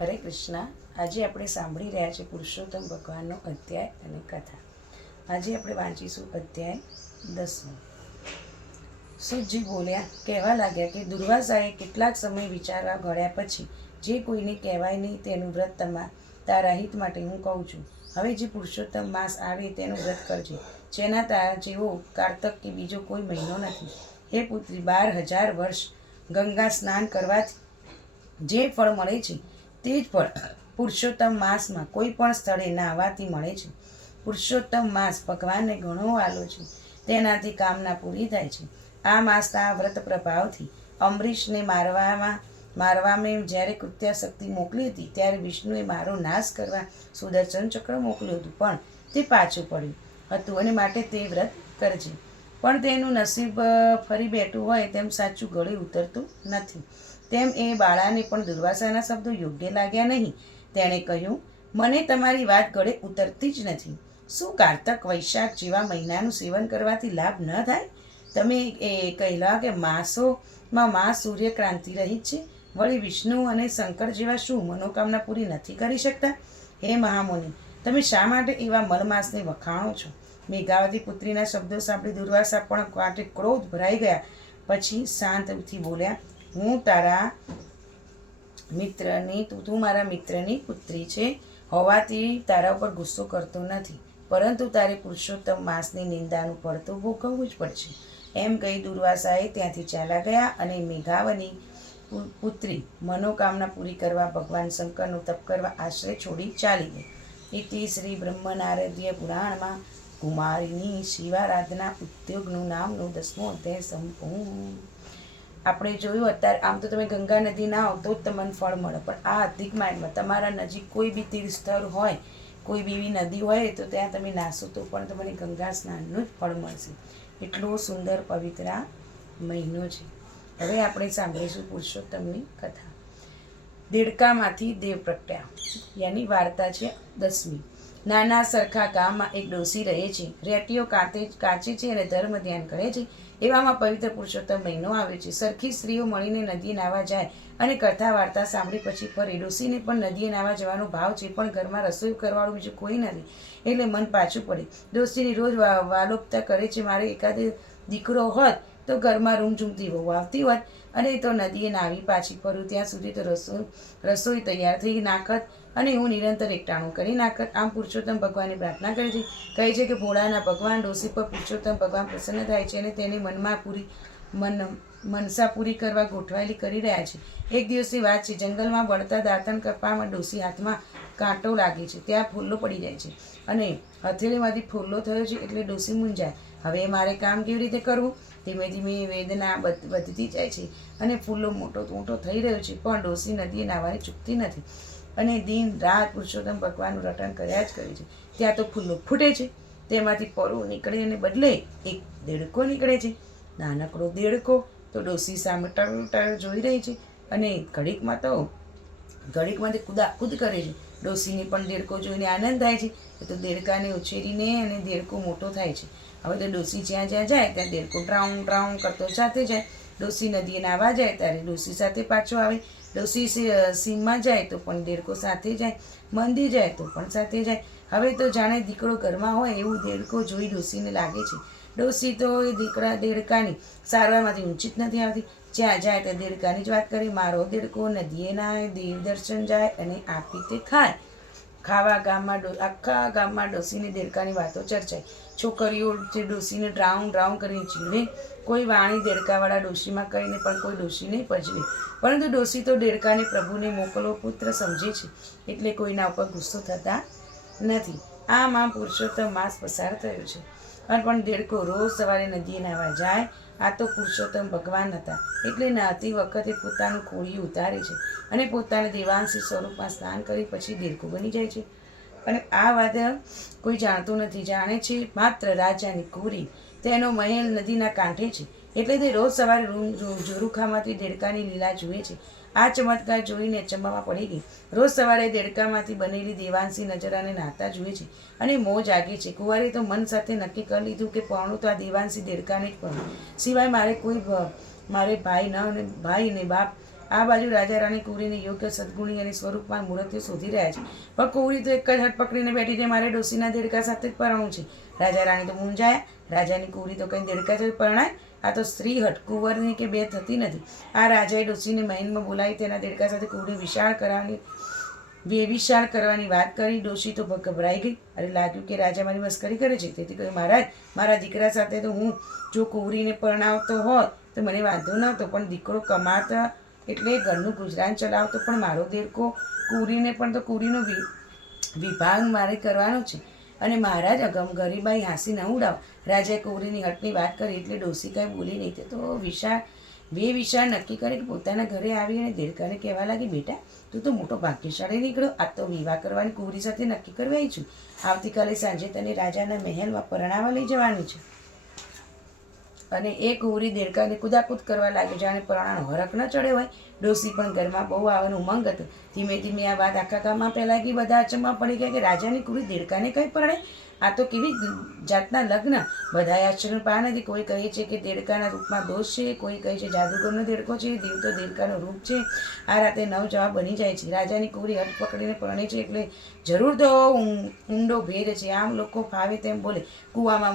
હરે કૃષ્ણ. આજે આપણે સાંભળી રહ્યા છીએ પુરુષોત્તમ ભગવાનનો અધ્યાય અને કથા. આજે આપણે વાંચીશું અધ્યાય 10. સુતજી બોલ્યા, કહેવા લાગ્યા કે દુર્વાસાએ કેટલાક સમય વિચારવા ઘડ્યા પછી જે કોઈને કહેવાય નહીં તેનું વ્રત તારા હિત માટે હું કહું છું. હવે જે પુરુષોત્તમ માસ આવે તેનું વ્રત કરજે, જેના તારા જેવો કારતક કે બીજો કોઈ મહિનો નથી. હે પુત્રી, 12,000 વર્ષ ગંગા સ્નાન કરવાથી જે ફળ મળે છે તે જ ફળ પુરુષોત્તમ માસમાં કોઈ પણ સ્થળે નાહવાથી મળે છે. પુરુષોત્તમ માસ ભગવાનને ઘણો વાલો છે, તેનાથી કામના પૂરી થાય છે. આ માસના વ્રત પ્રભાવથી અંબરીશને મારવામાં જ્યારે કૃત્યાશક્તિ મોકલી હતી ત્યારે વિષ્ણુએ મારો નાશ કરવા સુદર્શન ચક્ર મોકલ્યું હતું, પણ તે પાછું પડ્યું હતું અને માટે તે વ્રત કરજે. પણ તેનું નસીબ ફરી બેઠું હોય તેમ સાચું ગળે ઉતરતું નથી. તેમ એ બાળાને પણ દુર્વાસાના શબ્દો યોગ્ય લાગ્યા નહીં. તેણે કહ્યું, મને તમારી વાત ગળે ઉતરતી જ નથી. શું કારતક વૈશાખ જેવા મહિનાનું સેવન કરવાથી લાભ ન થાય? તમે એ કહેલા કે માસોમાં માસ સૂર્યક્રાંતિ રહિત છે, વળી વિષ્ણુ અને શંકર જેવા શું મનોકામના પૂરી નથી કરી શકતા? હે મહામુનિ, તમે શા માટે એવા મલમાસને વખાણો છો? મેઘાવતી પુત્રીના શબ્દો સાંભળી દુર્વાસા પણ કાંઠે ક્રોધ ભરાઈ ગયા. પછી શાંતથી બોલ્યા, હું તારા મિત્રની તું મારા મિત્રની પુત્રી છે હોવાથી તારા ઉપર ગુસ્સો કરતો નથી, પરંતુ તારે પુરુષોત્તમ માસની નિંદાનું ફળ તો ભોગવવું જ પડશે. એમ કહી દુર્વાસાએ ત્યાંથી ચાલ્યા ગયા અને મેઘાવની પુત્રી મનોકામના પૂરી કરવા ભગવાન શંકરનું તપ કરવા આશ્રય છોડી ચાલી ગઈ. ઇતિ શ્રી બ્રહ્મનારદીય પુરાણમાં કુમારીની શિવારાધના ઉદ્યોગનું નામનું 10મો અધ્યાય સંપૂર્ણ. આપણે જોયું અત્યારે આમ તો તમે ગંગા નદી ના આવો તો જ તમને ફળ મળે, પણ આ અધિક માસમાં તમારા નજીક કોઈ બી તીર્થ સ્થળ હોય, કોઈ બી એવી નદી હોય તો ત્યાં તમે નાશો તો પણ તમને ગંગા સ્નાનનું જ ફળ મળશે. એટલો સુંદર પવિત્ર આ મહિનો છે. હવે આપણે સાંભળીશું પુરુષોત્તમની કથા. દેડકામાંથી દેવ પ્રગટ્યા યાની વાર્તા છે 10મી. નાના સરખા ગામમાં એક ડોસી રહે છે. રેટીઓ કાચે છે અને ધર્મ ધ્યાન કરે છે. એવામાં પવિત્ર પુરુષોત્તમ મહિનો આવ્યો છે. સરખી સ્ત્રીઓ મળીને નદીએ નાહવા જાય અને કથા વાર્તા સાંભળી પછી ફરે. ડોસીને પણ નદીએ નાહવા જવાનો ભાવ છે, પણ ઘરમાં રસોઈ કરવાળું બીજું કોઈ નથી, એટલે મન પાછું પડે. ડોસીની રોજ વાલોપતા કરે છે, મારે એકાદ દીકરો હોત તો ઘરમાં રૂમઝૂમતી વહુ આવતી હોત અને તો નદીએ નાવી પાછી ફરું ત્યાં સુધી તો રસોઈ તૈયાર થઈ નાખત અને હું નિરંતર એકટાણું કરી નાખત. આમ પુરુષોત્તમ ભગવાનની પ્રાર્થના કરે છે. કહે છે કે ભોળાના ભગવાન ડોસી પર પુરુષોત્તમ ભગવાન પ્રસન્ન થાય છે અને તેને મનસા પૂરી કરવા ગોઠવાયેલી કરી રહ્યા છે. એક દિવસની વાત છે. જંગલમાં બળતા દાંતણ કપામાં ડોસી હાથમાં કાંટો લાગે છે. ત્યાં ફૂલ્લો પડી જાય છે અને હથેળીમાંથી ફૂલ્લો થયો છે એટલે ડોસી મૂંઝાય. હવે મારે કામ કેવી રીતે કરવું? ધીમે ધીમે વેદના વધતી જાય છે અને ફૂલ્લો મોટો થઈ રહ્યો છે, પણ ડોસી નદીએ નાહવાની ચૂકતી નથી અને દિન રાત પુરુષોત્તમ ભગવાનનું રટણ કર્યા જ કરે છે. ત્યાં તો ફૂલ્લો ફૂટે છે, તેમાંથી પરું નીકળે બદલે એક દેડકો નીકળે છે. નાનકડો દેડકો તો ડોસી સામે ટળ જોઈ રહી છે અને ઘડીકમાંથી કૂદાકૂદ કરે છે. ડોસીને પણ દેડકો જોઈને આનંદ થાય છે. તો દેડકાને ઉછેરીને અને દેડકો મોટો થાય છે. હવે તો ડોસી જ્યાં જાય ત્યાં દેડકો ડ્રાઉં કરતો સાથે જાય. ડોસી નદીએ નાહવા જાય ત્યારે ડોસી સાથે પાછો આવે. ડોસી સીમમાં જાય તો પણ દેડકો સાથે જાય, મંદિર જાય તો પણ સાથે જાય. હવે તો જાણે દીકરો ઘરમાં હોય એવું દેડકો જોઈ ડોસીને લાગે છે. ડોસી તો એ દેડકાની સારવારમાંથી ઊંચી જ નથી આવતી. જ્યાં જાય ત્યાં દેડકાની જ વાત કરે. મારો દેડકો નદીએ નાય, દેવ દર્શન જાય અને આપી તે ખાય. આખા ગામમાં ડોસીને દેડકાની વાતો ચર્ચાય. છોકરીઓ જે ડોસીને ડ્રાઉં કરીને ચીડવે. કોઈ વાણી દેડકાવાળા ડોશીમાં કહીને પણ કોઈ ડોશીને પજવે, પરંતુ ડોશી તો દેડકાને પ્રભુને મોકલો પુત્ર સમજે છે એટલે કોઈના ઉપર ગુસ્સો થતા નથી. આમ પુરુષોત્તમ માસ પસાર થયો છે અને પણ દેડકો રોજ સવારે નદીએ નાહવા જાય. આ તો પુરુષોત્તમ ભગવાન હતા એટલે નહાતી વખતે પોતાનું ખોળિયું ઉતારે છે અને પોતાના દેવાંશી સ્વરૂપમાં સ્નાન કરી પછી દેડકો બની જાય છે. અને આ વાત કોઈ જાણતું નથી. જાણે છે માત્ર રાજાની કુંવરી. તેનો મહેલ નદીના કાંઠે છે એટલે તે રોજ સવારે ઝરૂખામાંથી દેડકાની લીલા જુએ છે. આ ચમત્કાર જોઈને અચંબામાં પડી ગઈ. રોજ સવારે દેડકામાંથી બનેલી દેવાંશી નજરાને નાહતા જુએ છે અને મોં જાગે છે. કુંવરે તો મન સાથે નક્કી કરી લીધું કે પરણું તો આ દેવાંશી દેડકાને જ પરણું, સિવાય મારે ભાઈ ને બાપ આ બાજુ રાજા રાણી કુંવરીને યોગ્ય સદગુણી અને સ્વરૂપમાં મૂર્તિઓ શોધી રહ્યા છે, પણ કુંવરી તો એક જ હટ પકડીને બેઠી છે, મારે ડોસીના દેડકા સાથે જ પરણવું છે. રાજા રાણી તો મૂંઝાયા. રાજાની કુંવરી તો કંઈ દેડકા સાથે પરણાય? આ તો સ્ત્રી હટ, કુંવરની કે બે થતી નથી. આ રાજાએ ડોસીને મહેલમાં બોલાવી તેના દેડકા સાથે કુંવરી વિશાળ કરવાની વાત કરી. ડોશી તો ગભરાઈ ગઈ. અરે લાગ્યું કે રાજા મારી મસ્કરી કરે છે. તેથી કહ્યું, મહારાજ, મારા દીકરા સાથે તો હું જો કુંવરીને પરણાવતો હોત તો મને વાંધો નહોતો, પણ દીકરો કમાતા એટલે ઘરનું ગુજરાન ચલાવતો પણ મારો દેડકો કુંવરીને પણ તો કુંવરીનો વિભાગ મારે કરવાનો છે. અને મહારાજ, ગરીબાઈ હાંસી ન ઉડાવ. રાજાએ કુંવરીની હટની વાત કરી એટલે ડોસી કાંઈ બોલી નહીં. તો વિશાળ નક્કી કરે કે પોતાના ઘરે આવી અને દેડકાને કહેવા લાગી, બેટા, તું તો મોટો ભાગ્યશાળી નીકળ્યો. આ તો વિવાહ કરવાની કુંવરી સાથે નક્કી કરવા આવી છું. આવતીકાલે સાંજે તને રાજાના મહેલમાં પરણાવવા લઈ જવાની છે. અને એ કુંવરી દેડકાને કુદાકૂદ કરવા લાગ્યો, જાણે પરણાનો હરખ ન ચડ્યો હોય. ડોસી પણ ઘરમાં બહુ આવવાનું ઉમંગ હતું. ધીમે ધીમે આ વાત આખા ગામમાં ફેલાઈ ગઈ. બધા અચંબા પડી ગયા કે રાજાની કુંવરી દેડકાને કઈ પરણે? આ તો કેવી જાતના લગ્ન! બધાએ આશ્ચર્યનું પાર નથી. કોઈ કહે છે કે દેડકાના રૂપમાં દોષ છે, કોઈ કહે છે જાદુગરનો દેડકો છે, દેવતો દેડકાનું રૂપ છે. આ રાતે નવ જવાબ બની જાય છે. રાજાની કુંવરી હટ પકડીને પરણે છે એટલે જરૂર તો ઊંડો ભેદ છે. આમ લોકો ફાવે તેમ બોલે. કૂવાના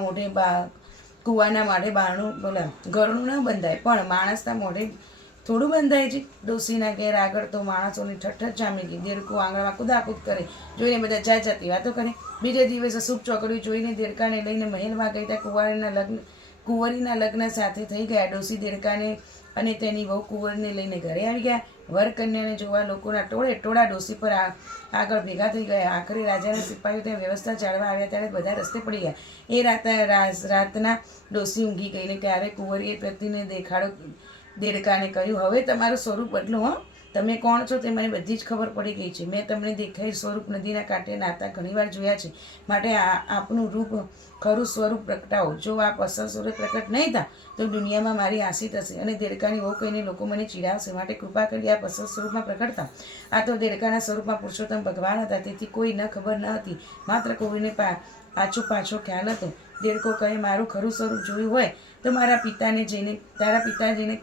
મોઢે બારણું ઘરનું ન બંધાય, પણ માણસના મોઢે થોડું બંધાય છે. ડોસીના ઘેર આગળ તો માણસોની ઠઠ્ઠ જામી ગઈ. દેડકો આંગણામાં કુદાકૂદ કરે જોઈને બધા જાતી વાતો કરે. બીજે દિવસે શુભ ચોકડી જોઈને દેડકાને લઈને મહેલમાં ગઈ ત્યાં કુંવરીના લગ્ન સાથે થઈ ગયા. ડોસી દેડકાને અને તેની વહુ કુંવરને લઈને ઘરે આવી ગયા. વર કન્યાને જોવા લોકોના ટોળે ડોસી પર આગળ ભેગા થઈ ગયા. આખરે રાજાના સિપાહીઓ ત્યાં વ્યવસ્થા ચાલવા આવ્યા ત્યારે બધા રસ્તે પડી ગયા. એ રાતના ડોસી ઊંઘી ગઈને ત્યારે કુંવરીએ પતિને દેડકાને કહ્યું, હવે તમારું સ્વરૂપ બદલો. હો, તમે કોણ છો તે મને બધી જ ખબર પડી ગઈ છે. મેં તમને દેખાય સ્વરૂપ નદીના કાંઠે નાતા ઘણીવાર જોયા છે, માટે આપનું રૂપ ખરું સ્વરૂપ પ્રગટાવો. જો આપ અસલ સ્વરૂપ પ્રકટ નહીં થાય તો દુનિયામાં મારી હાંસી થશે અને દેડકાની વહુ કહીને લોકો મને ચીડાવશે. માટે કૃપા કરી આપ અસલ સ્વરૂપમાં પ્રકટ થાવ. આ તો દેડકાના સ્વરૂપમાં પુરુષોત્તમ ભગવાન હતા, તેથી કોઈ ન ખબર ન હતી. માત્ર કુંવરીને પાછો ખ્યાલ હતો. દેડકો કહે, મારું ખરું સ્વરૂપ જોયું હોય તો તારા પિતાને જઈને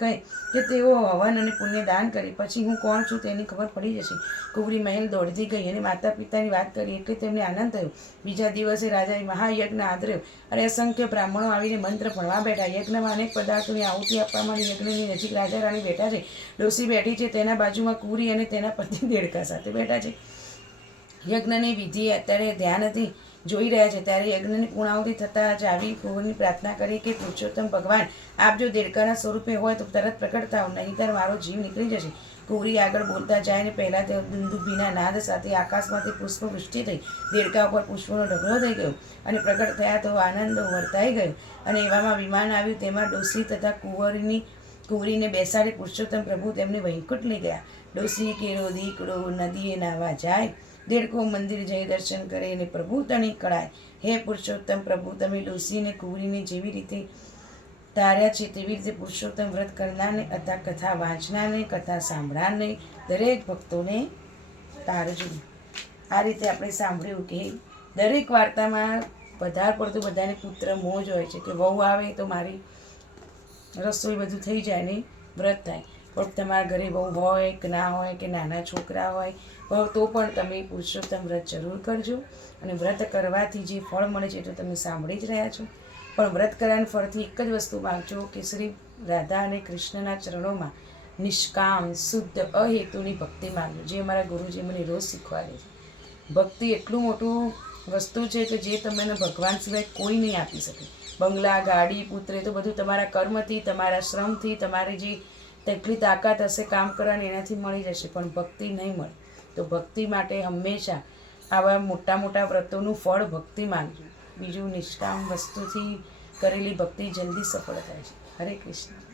કહે કે તેઓ હવન અને પુણ્ય દાન કરે, પછી હું કોણ છું તેની ખબર પડી જશે. કુંવરી મહેલ દોડતી ગઈ અને માતા પિતાની વાત કરી એટલે તેમને આનંદ થયો. બીજા દિવસે રાજાએ મહાયજ્ઞ આદર્યો અને અસંખ્ય બ્રાહ્મણો આવીને મંત્ર ભણવા બેઠા. યજ્ઞમાં અનેક પદાર્થોની આહુતિ આપવા માંડી. યજ્ઞની નજીક રાજા રાણી બેઠા છે. ડોસી બેઠી છે, તેના બાજુમાં કુંવરી અને તેના પતિ દેડકા સાથે બેઠા છે. યજ્ઞની વિધિ અત્યારે ધ્યાનથી જોઈ રહ્યા છે. ત્યારે યજ્ઞની પૂર્ણાહુતિ થતાં જ આવી કુંવરની પ્રાર્થના કરી કે પુરુષોત્તમ ભગવાન, આપ જો દેડકાના સ્વરૂપે હોય તો તરત પ્રકટ થાવ, નહીંતર મારો જીવ નીકળી જશે. કુંવરી આગળ બોલતા જાય ને પહેલાં તે દુંદુભીના નાદ સાથે આકાશમાંથી પુષ્પવૃષ્ટિ થઈ. દેડકા ઉપર પુષ્પનો ઢગલો થઈ ગયો અને પ્રગટ થયા તો આનંદ વર્તાઈ ગયો. અને એવામાં વિમાન આવ્યું. તેમાં ડોસી તથા કુંવરીને બેસાડી પુરુષોત્તમ પ્રભુ તેમને વૈકુંઠ લઈ ગયા. ડોસી કેરો દીકડો નદીએ નાવા જાય, દેડકો મંદિર જઈ દર્શન કરે અને પ્રભુ તણી કળાય. હે પુરુષોત્તમ પ્રભુ, તમે ડોસીને કુંવરીને જેવી રીતે તાર્યા છે તેવી રીતે પુરુષોત્તમ વ્રત કરનારને અથવા કથા વાંચનારને, કથા સાંભળનારને, દરેક ભક્તોને તારજો. આ રીતે આપણે સાંભળ્યું કે દરેક વાર્તામાં વધારે પડતું બધાને પુત્ર મોહ જ હોય છે કે વહુ આવે તો મારી રસોઈ બધું થઈ જાય ને વ્રત થાય. પણ તમારા ઘરે વહુ હોય કે ના હોય કે નાના છોકરા હોય તો પણ તમે પુરુષોત્તમ વ્રત જરૂર કરજો. અને વ્રત કરવાથી જે ફળ મળે છે તો તમે સાંભળી જ રહ્યા છો. પણ વ્રત કરવાના ફળથી એક જ વસ્તુ માંગજો કે શ્રી રાધા અને કૃષ્ણના ચરણોમાં નિષ્કામ શુદ્ધ અહેતુની ભક્તિ માંગજો, જે અમારા ગુરુજી મને રોજ શીખવાડે છે. ભક્તિ એટલું મોટું વસ્તુ છે કે જે તમને ભગવાન સિવાય કોઈ નહીં આપી શકે. બંગલા, ગાડી, પુત્ર તો બધું તમારા કર્મથી, તમારા શ્રમથી, તમારી જે તેટલી તાકાત હશે કામ કરવાની એનાથી મળી જશે, પણ ભક્તિ નહીં મળે. તો ભક્તિ માટે હંમેશા આવા મોટા મોટા વ્રતોનું ફળ ભક્તિ માંગજો. બીજું નિષ્કામ વસ્તુથી કરેલી ભક્તિ જલ્દી સફળ થાય છે. હરે કૃષ્ણ.